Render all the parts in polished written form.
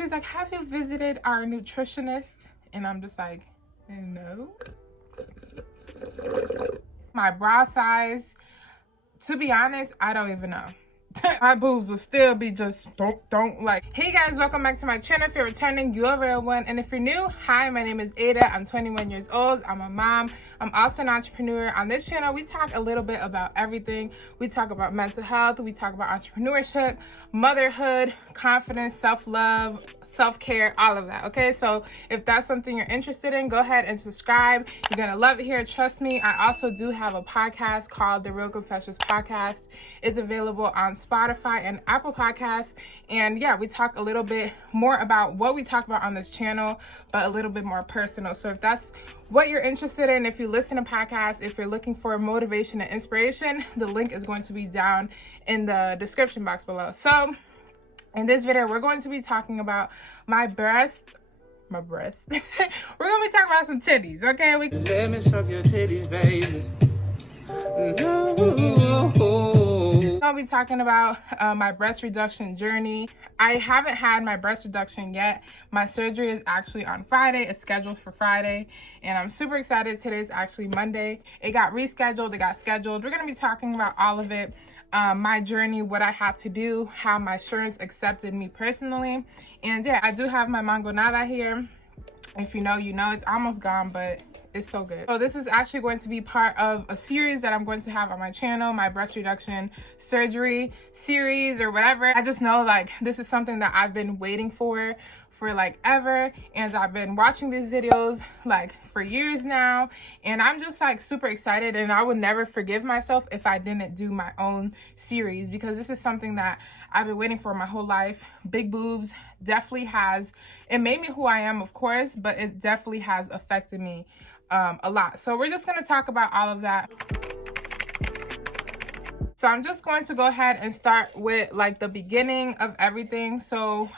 she's like, have you visited our nutritionist? And I'm just like, no. My bra size, to be honest, I don't even know. My boobs will still be just don't like. Hey guys, welcome back to my channel. If you're returning, you're a real one. And if you're new, hi, my name is Ada. I'm 21 years old. I'm a mom. I'm also an entrepreneur. On this channel, we talk a little bit about everything. We talk about mental health. We talk about entrepreneurship, motherhood, confidence, self-love, self-care, all of that. Okay, so if that's something you're interested in, go ahead and subscribe. You're gonna love it here. Trust me. I also do have a podcast called The Real Confessions Podcast. It's available on Spotify and Apple Podcasts. And yeah, we talk a little bit more about what we talk about on this channel, but a little bit more personal. So if that's what you're interested in, if you listen to podcasts, if you're looking for motivation and inspiration, the link is going to be down in the description box below. So in this video, we're going to be talking about my breast. We're going to be talking about some titties, okay? Let me suck your titties, baby. I'll be talking about my breast reduction journey. I haven't had my breast reduction yet. My surgery is actually on Friday. It's scheduled for Friday, and I'm super excited. Today's actually Monday. It got rescheduled. It got scheduled. We're going to be talking about all of it. My journey, what I had to do, how my insurance accepted me personally. And yeah, I do have my mangonada here. If you know, you know. It's almost gone, but it's so good. So this is actually going to be part of a series that I'm going to have on my channel, my breast reduction surgery series or whatever. I just know like this is something that I've been waiting for like ever, and I've been watching these videos like for years now, and I'm just like super excited, and I would never forgive myself if I didn't do my own series, because this is something that I've been waiting for my whole life. Big boobs definitely has, it made me who I am, of course, but it definitely has affected me a lot. So we're just going to talk about all of that. So I'm just going to go ahead and start with like the beginning of everything. So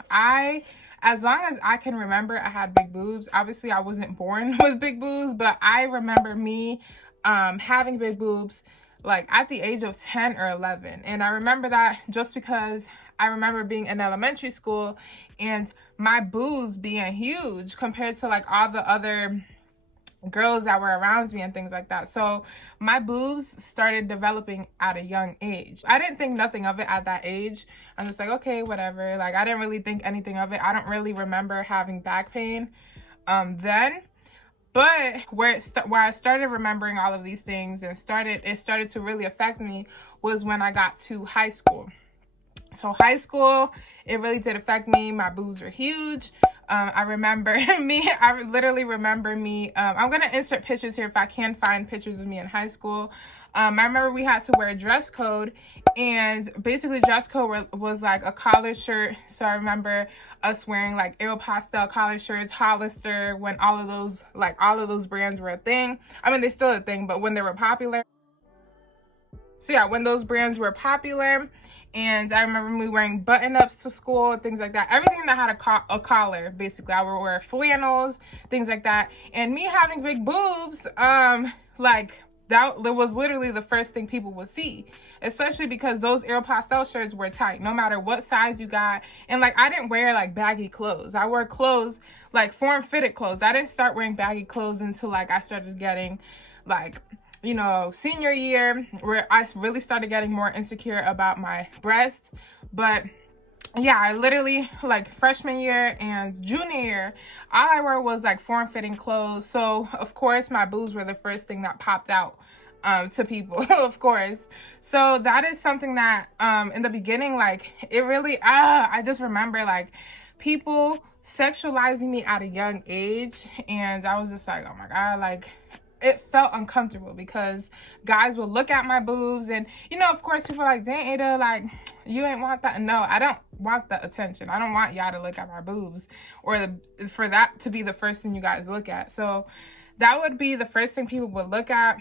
as long as I can remember, I had big boobs. Obviously I wasn't born with big boobs, but I remember me having big boobs like at the age of 10 or 11. And I remember that just because I remember being in elementary school and my boobs being huge compared to like all the other girls that were around me and things like that. So my boobs started developing at a young age. I didn't think nothing of it at that age. I'm just like, okay, whatever. Like I didn't really think anything of it. I don't really remember having back pain then. But where I started remembering all of these things and it started to really affect me was when I got to high school. So high school, it really did affect me. My boobs were huge. I literally remember me. I'm going to insert pictures here if I can find pictures of me in high school. I remember we had to wear a dress code, and basically dress code was like a collar shirt. So I remember us wearing like Aeropostale collar shirts, Hollister, when all of those brands were a thing. I mean, they're still a thing, but when they were popular. So yeah, when those brands were popular, and I remember me wearing button-ups to school, things like that. Everything that had a collar, basically. I would wear flannels, things like that. And me having big boobs, like that was literally the first thing people would see, especially because those Aeropostale shirts were tight, no matter what size you got. And like I didn't wear like baggy clothes. I wore clothes like form-fitted clothes. I didn't start wearing baggy clothes until like I started getting like, you know, senior year, where I really started getting more insecure about my breast. But yeah, I literally like freshman year and junior year, all I wore was like form-fitting clothes. So of course my boobs were the first thing that popped out to people, of course. So that is something that in the beginning, like it really, I just remember like people sexualizing me at a young age, and I was just like, oh my God, like it felt uncomfortable because guys would look at my boobs, and you know, of course people are like, dang, Ada, like you ain't want that. No, I don't want the attention. I don't want y'all to look at my boobs or for that to be the first thing you guys look at. So that would be the first thing people would look at.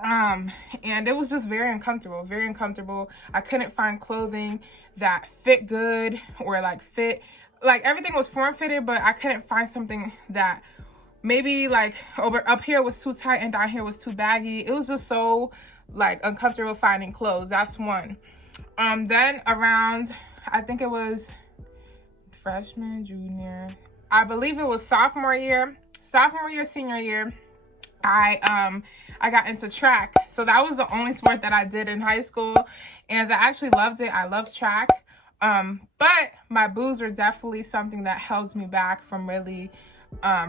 And it was just very uncomfortable. I couldn't find clothing that fit good or like fit, like everything was form-fitted, but I couldn't find something that maybe like up here was too tight and down here was too baggy. It was just so like uncomfortable finding clothes. That's one. Then around, I think it was freshman, junior, I believe it was sophomore year, senior year, I got into track. So that was the only sport that I did in high school, and I actually loved it. I loved track. But my boobs were definitely something that held me back from really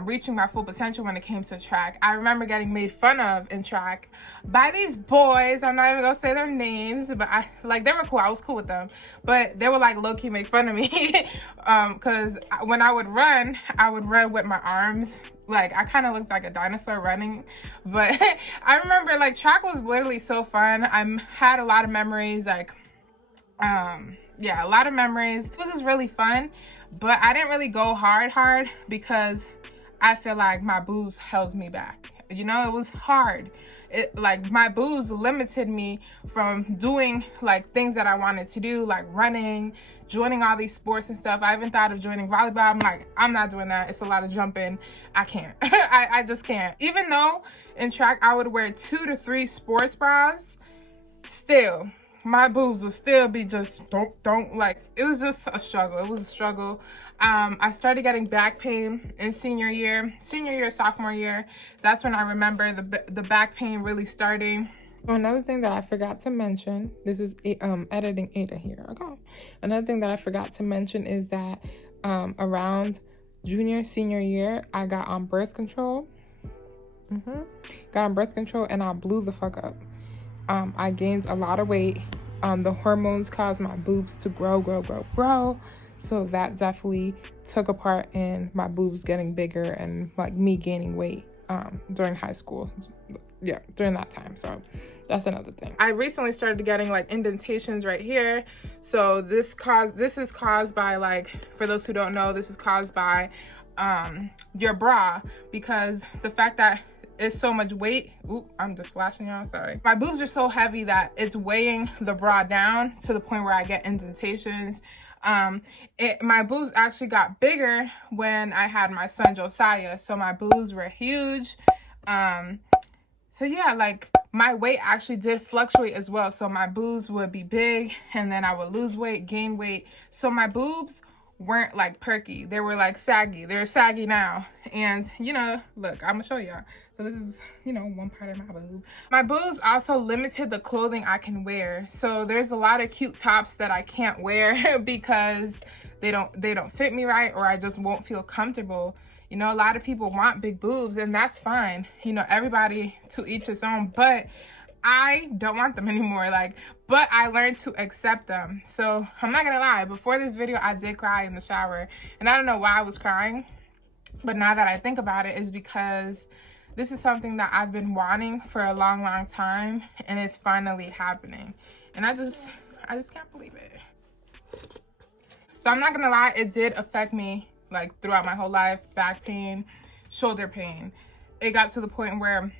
reaching my full potential when it came to track. I remember getting made fun of in track by these boys. I'm not even gonna say their names, but they were cool. I was cool with them, but they were like low-key make fun of me because when I would run with my arms. Like, I kind of looked like a dinosaur running, but I remember, like, track was literally so fun. I had a lot of memories, like, yeah, a lot of memories. It was just really fun, but I didn't really go hard because I feel like my boobs held me back. You know, it was hard. Like, my boobs limited me from doing, like, things that I wanted to do, like running, joining all these sports and stuff. I even thought of joining volleyball. I'm like, I'm not doing that. It's a lot of jumping. I can't. I just can't. Even though in track I would wear 2 to 3 sports bras, still, my boobs would still be just, don't, like, it was just a struggle. It was a struggle. I started getting back pain in senior year, sophomore year. That's when I remember the back pain really starting. Oh, another thing that I forgot to mention, this is editing Ada here, okay? Another thing that I forgot to mention is that around senior year, I got on birth control. Got on birth control and I blew the fuck up. I gained a lot of weight. The hormones caused my boobs to grow. So that definitely took a part in my boobs getting bigger and like me gaining weight during high school. Yeah, during that time. So that's another thing. I recently started getting like indentations right here. So this is caused by, like, for those who don't know, this is caused by your bra, because the fact that it's so much weight. Oop, I'm just flashing y'all, sorry. My boobs are so heavy that it's weighing the bra down to the point where I get indentations. My boobs actually got bigger when I had my son Josiah, so my boobs were huge. So yeah, like, my weight actually did fluctuate as well. So my boobs would be big and then I would lose weight, gain weight. So my boobs weren't like perky, they were like saggy. They're saggy now. And you know, look, I'm gonna show y'all. So this is, you know, one part of my boob. My boobs also limited the clothing I can wear. So there's a lot of cute tops that I can't wear because they don't fit me right, or I just won't feel comfortable. You know, a lot of people want big boobs, and that's fine. You know, everybody to each his own, but I don't want them anymore. Like, but I learned to accept them. So I'm not gonna lie, before this video I did cry in the shower, and I don't know why I was crying, but now that I think about it, is because this is something that I've been wanting for a long time, and it's finally happening, and I just can't believe it. So I'm not gonna lie, it did affect me like throughout my whole life. Back pain, shoulder pain. It got to the point where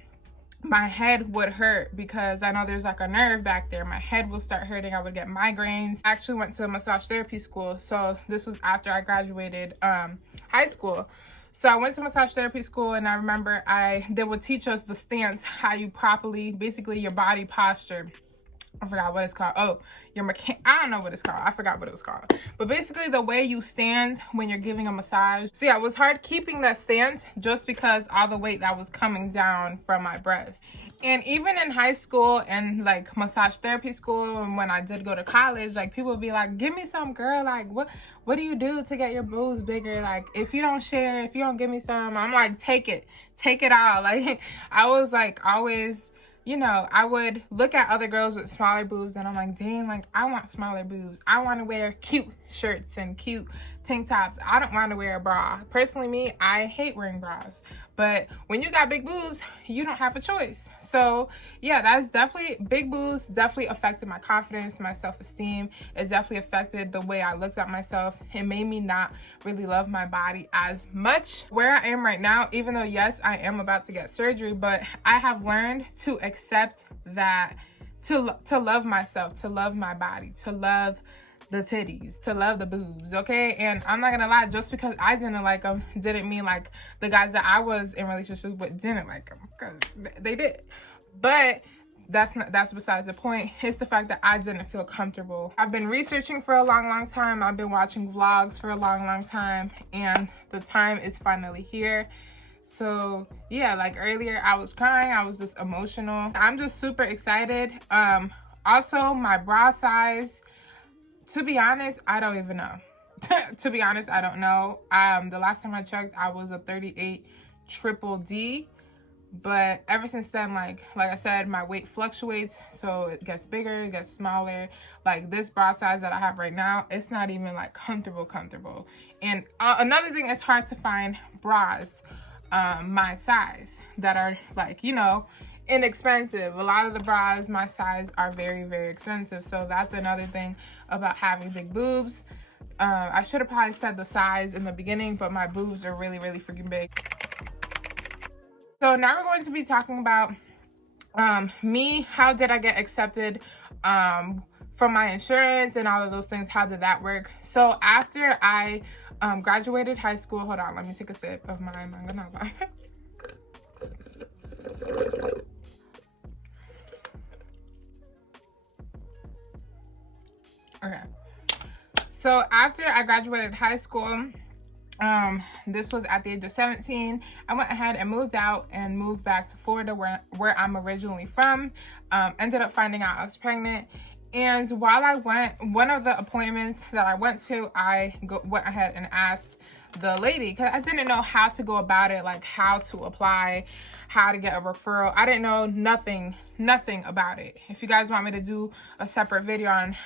my head would hurt because I know there's like a nerve back there. My head will start hurting. I would get migraines. I actually went to massage therapy school. So this was after I graduated high school. So I went to massage therapy school, and I remember they would teach us the stance, how you properly, basically your body posture. I forgot what it's called. Oh, I don't know what it's called. I forgot what it was called. But basically the way you stand when you're giving a massage. So yeah, it was hard keeping that stance just because all the weight that was coming down from my breast. And even in high school and like massage therapy school, and when I did go to college, like people would be like, give me some, girl. Like, what do you do to get your boobs bigger? Like, if you don't share, if you don't give me some, I'm like, take it all. Like, I was like always, you know, I would look at other girls with smaller boobs and I'm like, dang, like, I want smaller boobs. I want to wear cute shirts and cute tank tops. I don't want to wear a bra. Personally, me, I hate wearing bras. But when you got big boobs, you don't have a choice. So yeah, that's definitely, big boobs definitely affected my confidence, my self-esteem. It definitely affected the way I looked at myself. It made me not really love my body as much. Where I am right now, even though yes, I am about to get surgery, but I have learned to accept that, to love myself, to love my body, to love the titties, to love the boobs, okay? And I'm not gonna lie, just because I didn't like them didn't mean like the guys that I was in relationships with didn't like them, because they did. But that's besides the point. It's the fact that I didn't feel comfortable. I've been researching for a long time. I've been watching vlogs for a long time, and the time is finally here. So yeah, like earlier I was crying, I was just emotional. I'm just super excited. Also my bra size, to be honest, I don't even know. To be honest, I don't know. The last time I checked, I was a 38 triple D. But ever since then, like I said, my weight fluctuates, so it gets bigger, it gets smaller. Like this bra size that I have right now, it's not even like comfortable. And another thing, it's hard to find bras my size that are like, you know, inexpensive. A lot of the bras my size are very expensive. So that's another thing about having big boobs. I should have probably said the size in the beginning, but my boobs are really freaking big. So now we're going to be talking about me. How did I get accepted from my insurance and all of those things? How did that work? So after I graduated high school, hold on, let me take a sip of my manganava. Okay. So after I graduated high school, this was at the age of 17, I went ahead and moved out and moved back to Florida, where I'm originally from. Ended up finding out I was pregnant. And while I went, one of the appointments that I went to, I went ahead and asked the lady, because I didn't know how to go about it, like how to apply, how to get a referral. I didn't know nothing about it. If you guys want me to do a separate video on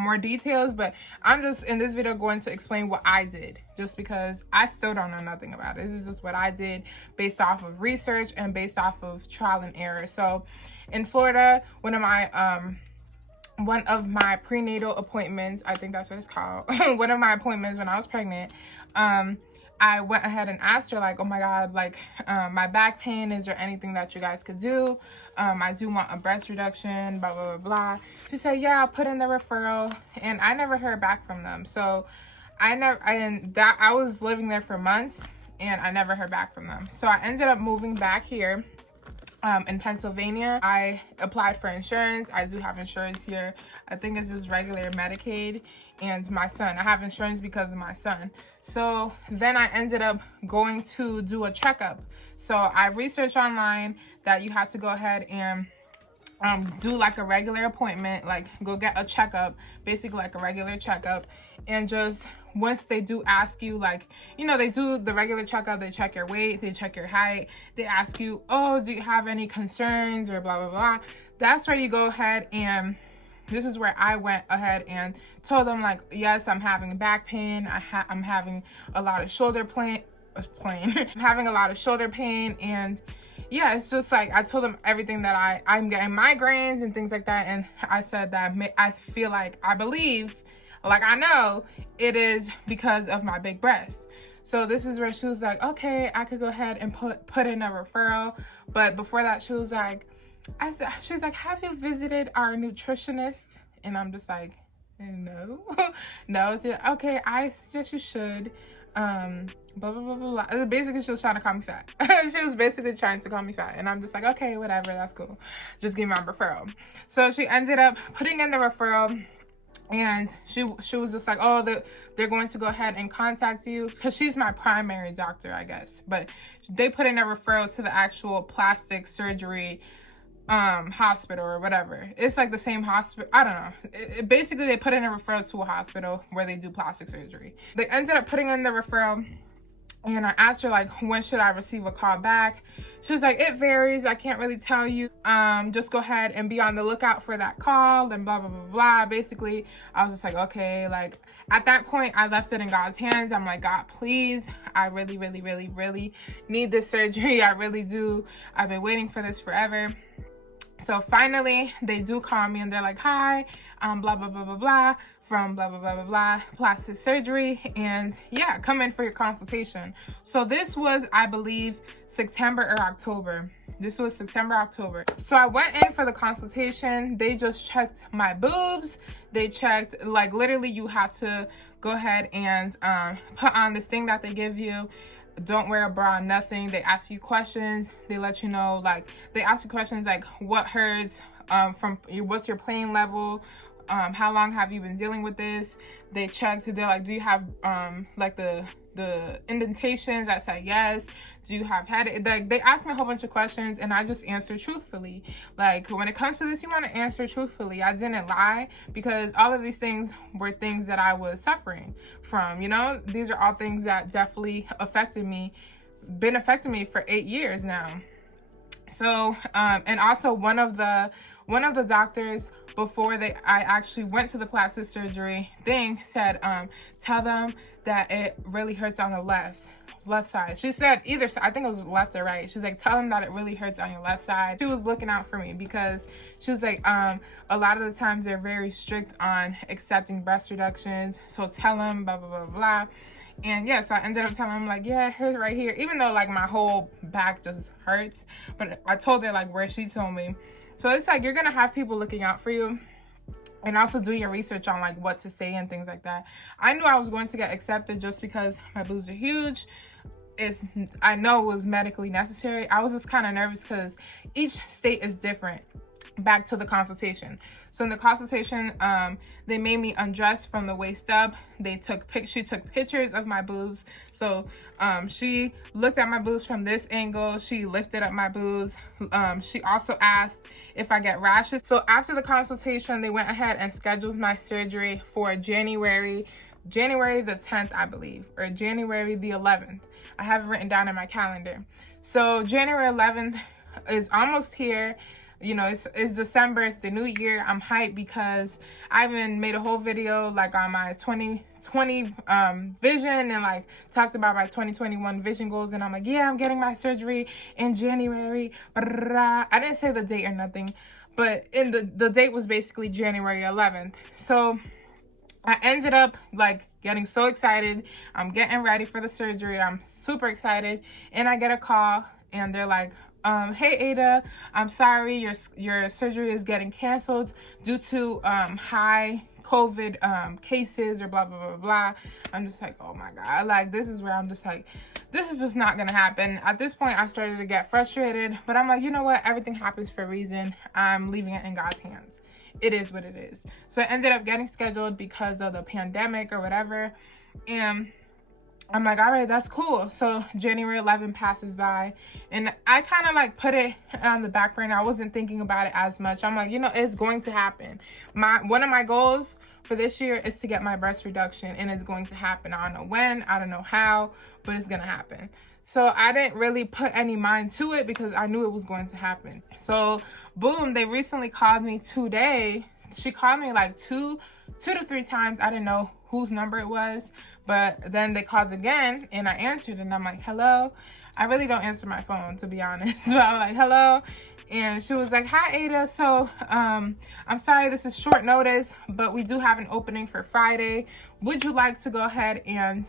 more details, but I'm just in this video going to explain what I did, just because I still don't know nothing about it. This is just what I did based off of research and based off of trial and error. So in Florida, one of my prenatal appointments, I think that's what it's called, one of my appointments when I was pregnant, I went ahead and asked her, like, oh my God, like, my back pain, is there anything that you guys could do? I do want a breast reduction, blah, blah, blah, blah. She said, yeah, I'll put in the referral. And I never heard back from them. So I was living there for months and I never heard back from them. So I ended up moving back here. In Pennsylvania. I applied for insurance. I do have insurance here. I think it's just regular Medicaid. And my son, I have insurance because of my son. So then I ended up going to do a checkup. So I researched online that you have to go ahead and do like a regular appointment, like go get a checkup, basically like a regular checkup. And just once they do ask you, like, you know, they do the regular checkup, they check your weight, they check your height, they ask you, oh, do you have any concerns or blah, blah, blah. That's where you go ahead, and this is where I went ahead and told them, like, yes, I'm having back pain. I'm having a lot of shoulder I'm having a lot of shoulder pain. And yeah, it's just like, I told them everything that I'm getting migraines and things like that. And I said that I feel like, I believe, like I know it is because of my big breast. So this is where she was like, okay, I could go ahead and put in a referral. But before that, she was like, she's like, have you visited our nutritionist? And I'm just like, no. No. She's like, okay, I suggest you should. Blah, blah, blah, blah, blah. Basically, she was trying to call me fat. She was basically trying to call me fat. And I'm just like, okay, whatever, that's cool. Just give me my referral. So she ended up putting in the referral. And she was just like, oh, they're going to go ahead and contact you, because she's my primary doctor, I guess. But they put in a referral to the actual plastic surgery hospital or whatever. It's like the same hospital. I don't know. Basically, they put in a referral to a hospital where they do plastic surgery. They ended up putting in the referral. And I asked her, like, when should I receive a call back? She was like, it varies. I can't really tell you. Just go ahead and be on the lookout for that call and blah, blah, blah, blah. Basically, I was just like, okay. Like, at that point, I left it in God's hands. I'm like, God, please. I really, really, really, really need this surgery. I really do. I've been waiting for this forever. So finally, they do call me and they're like, hi, blah, blah, blah, blah, blah, from blah, blah, blah, blah, blah, plastic surgery. And yeah, come in for your consultation. So this was, I believe, September or October. This was September, October. So I went in for the consultation. They just checked my boobs. They checked, like, literally you have to go ahead and put on this thing that they give you. don't wear a bra, nothing. They ask you questions. They let you know, like, they ask you questions like what hurts, what's your pain level, how long have you been dealing with this. They check, they're like, do you have like the indentations? I said yes. Do you have headache? Like, they asked me a whole bunch of questions, and I just answered truthfully. Like, when it comes to this, you want to answer truthfully. I didn't lie, because all of these things were things that I was suffering from, you know. These are all things that definitely been affecting me for 8 years now. So and also one of the doctors, before I actually went to the plastic surgery thing, said tell them that it really hurts on the left side. She said either side, I think it was left or right. She's like, tell them that it really hurts on your left side. She was looking out for me, because she was like, a lot of the times they're very strict on accepting breast reductions, so tell them blah blah blah blah. And yeah, so I ended up telling him, like, yeah, it hurts right here, even though like my whole back just hurts. But I told her like where she told me. So it's like, you're gonna have people looking out for you, and also do your research on like what to say and things like that. I knew I was going to get accepted just because my boobs are huge. I know it was medically necessary. I was just kind of nervous because each state is different. Back to the consultation. So in the consultation, they made me undress from the waist up. She took pictures of my boobs. So she looked at my boobs from this angle. She lifted up my boobs. She also asked if I get rashes. So after the consultation, they went ahead and scheduled my surgery for January the 10th, I believe, or January the 11th. I have it written down in my calendar. So January 11th is almost here. You know, it's December, it's the new year. I'm hyped because I even made a whole video like on my 2020 vision, and like talked about my 2021 vision goals. And I'm like, yeah, I'm getting my surgery in January. I didn't say the date or nothing, but in the date was basically January 11th. So I ended up like getting so excited. I'm getting ready for the surgery. I'm super excited. And I get a call, and they're like, hey Ada, I'm sorry, your surgery is getting canceled due to high COVID cases, or blah blah blah blah. I'm just like, oh my god, like this is where I'm just like, this is just not gonna happen. At this point, I started to get frustrated, but I'm like, you know what, everything happens for a reason. I'm leaving it in God's hands. It is what it is. So I ended up getting scheduled because of the pandemic or whatever, and I'm like, all right, that's cool. So January 11th passes by, and I kind of like put it on the back burner. I wasn't thinking about it as much. I'm like, you know, it's going to happen. One of my goals for this year is to get my breast reduction, and it's going to happen. I don't know when, I don't know how, but it's going to happen. So I didn't really put any mind to it because I knew it was going to happen. So boom, they recently called me today. She called me like two to three times. I didn't know whose number it was, but then they called again, and I answered, and I'm like, hello. I really don't answer my phone, to be honest, but I'm like, hello. And she was like, hi Ada, so I'm sorry this is short notice, but we do have an opening for Friday. Would you like to go ahead and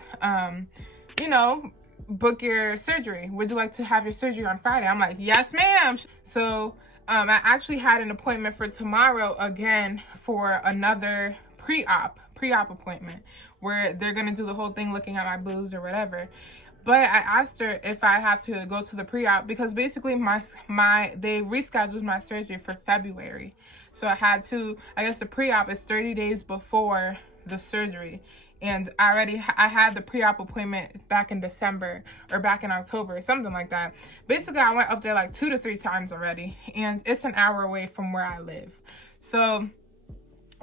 you know, book your surgery? Would you like to have your surgery on Friday? I'm like, yes ma'am. So I actually had an appointment for tomorrow again for another pre-op appointment, where they're gonna do the whole thing looking at my boobs or whatever. But I asked her if I have to go to the pre-op, because basically they rescheduled my surgery for February. So I guess the pre-op is 30 days before the surgery. And I had the pre-op appointment back in December or back in October, something like that. Basically, I went up there like 2 to 3 times already, and it's an hour away from where I live. So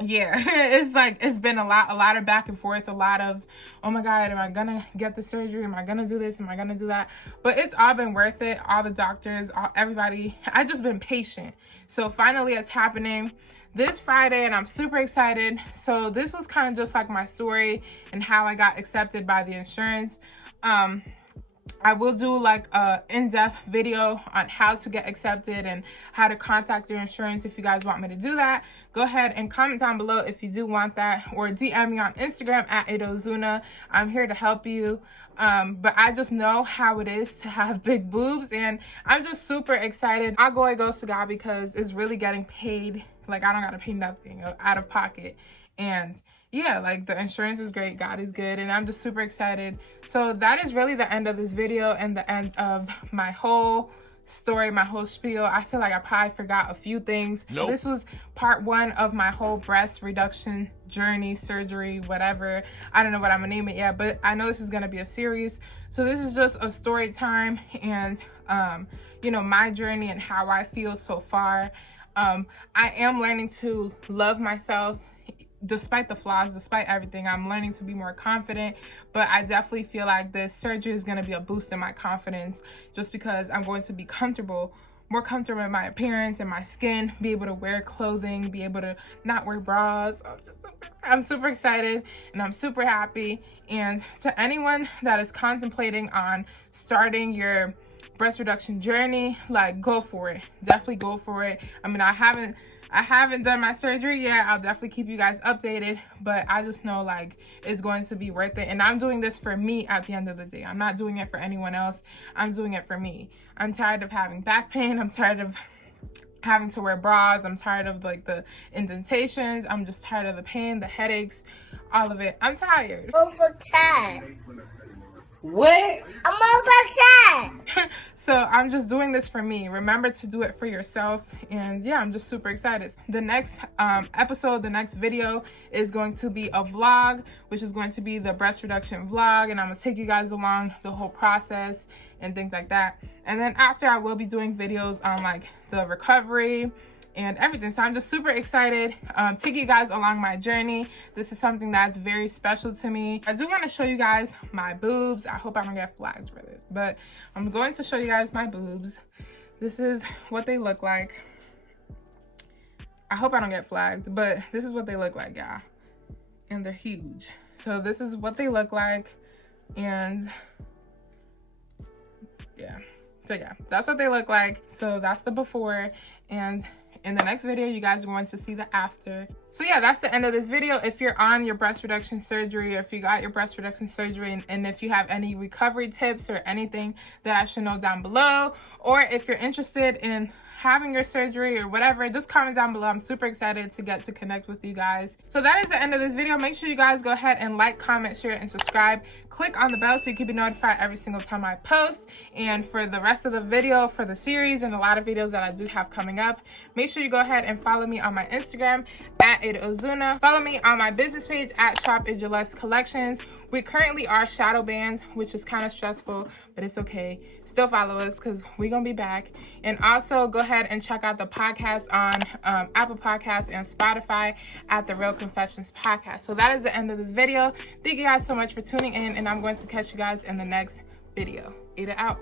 yeah, it's been a lot of back and forth, a lot of, oh my god, am I gonna get the surgery? Am I gonna do this? Am I gonna do that? But it's all been worth it. All the doctors, everybody, I just been patient. So finally it's happening this Friday, and I'm super excited. So this was kind of just like my story and how I got accepted by the insurance. I will do like a in-depth video on how to get accepted and how to contact your insurance. If you guys want me to do that, go ahead and comment down below if you do want that, or DM me on Instagram at Aida. I'm here to help you. But I just know how it is to have big boobs, and I'm just super excited. All glory goes to God, because it's really getting paid. Like, I don't gotta pay nothing out of pocket, and yeah, like the insurance is great, God is good, and I'm just super excited. So that is really the end of this video and the end of my whole story, my whole spiel. I feel like I probably forgot a few things. Nope. This was part 1 of my whole breast reduction journey, surgery, whatever. I don't know what I'm gonna name it yet, but I know this is gonna be a series. So this is just a story time and you know, my journey and how I feel so far. I am learning to love myself despite the flaws, despite everything. I'm learning to be more confident, but I definitely feel like this surgery is going to be a boost in my confidence just because I'm going to be more comfortable in my appearance and my skin, be able to wear clothing, be able to not wear bras. I'm super excited and I'm super happy. And to anyone that is contemplating on starting your breast reduction journey, like, go for it. Definitely go for it. I mean, I haven't done my surgery yet. I'll definitely keep you guys updated, but I just know like it's going to be worth it. And I'm doing this for me at the end of the day. I'm not doing it for anyone else. I'm doing it for me. I'm tired of having back pain. I'm tired of having to wear bras. I'm tired of like the indentations. I'm just tired of the pain, the headaches, all of it. I'm tired. Overtime. What? I'm overtime. So I'm just doing this for me. Remember to do it for yourself. And yeah, I'm just super excited. The next episode, the next video is going to be a vlog, which is going to be the breast reduction vlog. And I'm going to take you guys along the whole process and things like that. And then after, I will be doing videos on like the recovery and everything. So I'm just super excited take you guys along my journey. This is something that's very special to me. I do want to show you guys my boobs. I hope I don't get flagged for this, but I'm going to show you guys my boobs. This is what they look like. I hope I don't get flagged, but this is what they look like, yeah. And they're huge. So this is what they look like. And yeah, so yeah, that's what they look like. So that's the before, and in the next video, you guys are going to see the after. So yeah, that's the end of this video. If you're on your breast reduction surgery, or if you got your breast reduction surgery, and if you have any recovery tips or anything that I should know down below, or if you're interested in having your surgery or whatever, just comment down below. I'm super excited to get to connect with you guys. So that is the end of this video. Make sure you guys go ahead and like, comment, share, and subscribe. Click on the bell so you can be notified every single time I post. And for the rest of the video, for the series and a lot of videos that I do have coming up, make sure you go ahead and follow me on my Instagram at Aida Ozuna. Follow me on my business page at Shop Is Your Lux Collections. We currently are shadow banned, which is kind of stressful, but it's okay. Still follow us because we're going to be back. And also go ahead and check out the podcast on Apple Podcasts and Spotify at The Real Confessions Podcast. So that is the end of this video. Thank you guys so much for tuning in, and I'm going to catch you guys in the next video. Aida out.